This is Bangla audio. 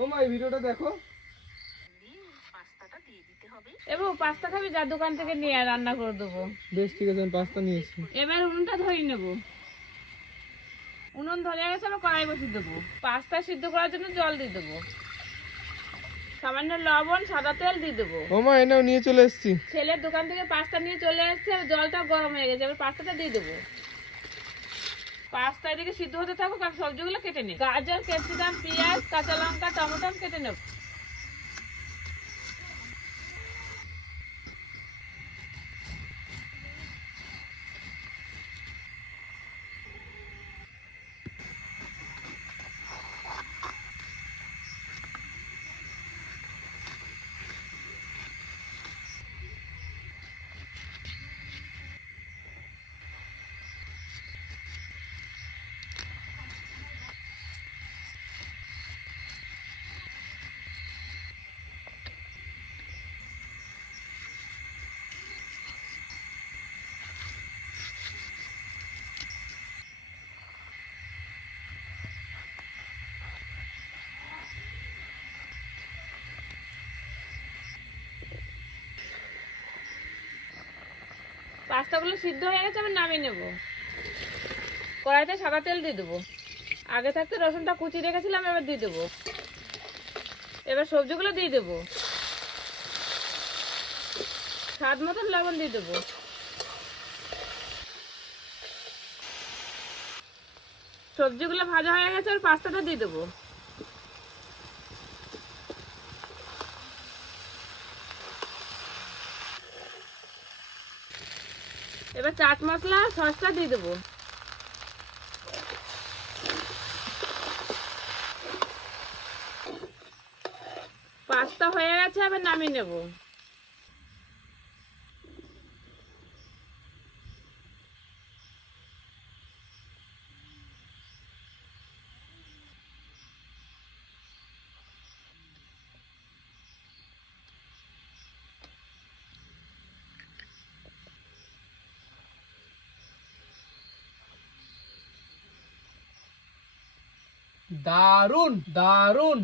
ও মা, এই ভিডিওটা দেখো। এবার পাস্তা খাবি, যা দোকান থেকে নিয়ে রান্না করে দেবো। বেশ, ঠিক আছে, আমি পাস্তা নিয়ে এসেছি। এবার উনুনটা ধরে নেবো। উনুন ধরে গেছে, আবার কড়াই বসিয়ে দেবো। পাস্তা সিদ্ধ করার জন্য জল দিয়ে দেবো। সামান্য লবণ, সাদা তেল দিয়ে দেবো। ও মা, এনেও নিয়ে চলে এসেছি। ছেলের দোকান থেকে পাস্তা নিয়ে চলে আসছে, জলটা গরম হয়ে গেছে, এবার পাস্তাটা দিয়ে দেবো। পাস্তা এদিকে সিদ্ধ হতে থাকুক, আর সবজিগুলো কেটে নি। গাজর, ক্যাপসিকাম, পেঁয়াজ, কাঁচা লঙ্কা, টমেটো কেটে নেব। পাস্তাগুলো সিদ্ধ হয়ে গেছে, আমি নামিয়ে নেব। কড়াইতে সাদা তেল দিয়ে দেবো। আগে থাকতে রসুনটা কুচি রেখেছিলাম, এবার দিয়ে দেবো। এবার সবজিগুলো দিয়ে দেবো। স্বাদ মতন লবণ দিয়ে দেবো। সবজিগুলো ভাজা হয়ে গেছে, আর পাস্তাটা দিয়ে দেবো। এবার চাট মশলা, সসটা দিয়ে দেবো। পাস্তা হয়ে গেছে, এবার নামিয়ে নেব। দারুন দারুন।